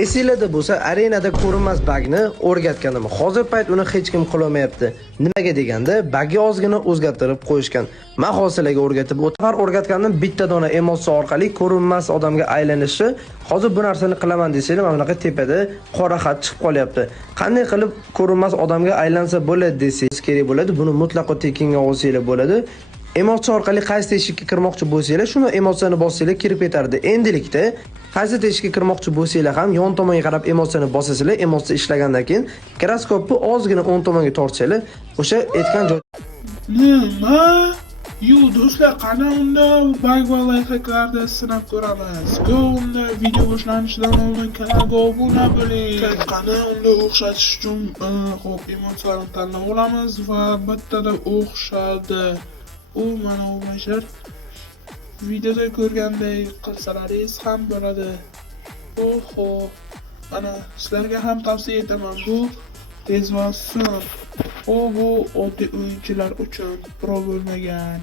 Esingizda bo'lsa, arenada ko'rinmas bagni o'rgatgandim. Hozir payt uni hech kim qilolmayapti. Nimaga deganda, bagni ozgina o'zgartirib qo'yishgan. Men hozirlarga o'rgatib o'tar o'rgatgandim, bitta dona emotsiya orqali ko'rinmas odamga aylanishi. Hozir bu narsani qilaman desanglar, mana bunaqa tepada qora xat chiqib qolyapti. Qanday qilib ko'rinmas odamga aylansa bo'ladi desangiz kerak bo'ladi. Buni mutlaqo tekinga olsanglar bo'ladi. Emotsiya orqali qaysi teshikka kirmoqchi bo'lsanglar, shuni emotsiyani bossanglar kirib ketardi. Endilikda qaysi teshikka kirmoqchi bo'lsanglar ham yon tomonga qarab emotsiyani bosasizlar, emotsiya ishlagandan keyin giroskopni ozgina o'ng tomonga tortsanglar, o'sha aytgan joy. Nima? Do'stlar, qani unda bug va lifehacklarni sinab ko'ramiz. Go unda video boshlanishidan oldin kanalga obuna bo'ling. Qani unda o'xshatish uchun xo'p, emotsiyalarni tanlab olamiz va bittada o'xshadi. U mana o'xshar. Videoda ko'rgandek qilsalaringiz ham bo'ladi. Oho. Mana sizlarga ham tavsiya etaman. Bu tez va so'ng. Bu oddiy o'yinchilar uchun pro bo'lmagan.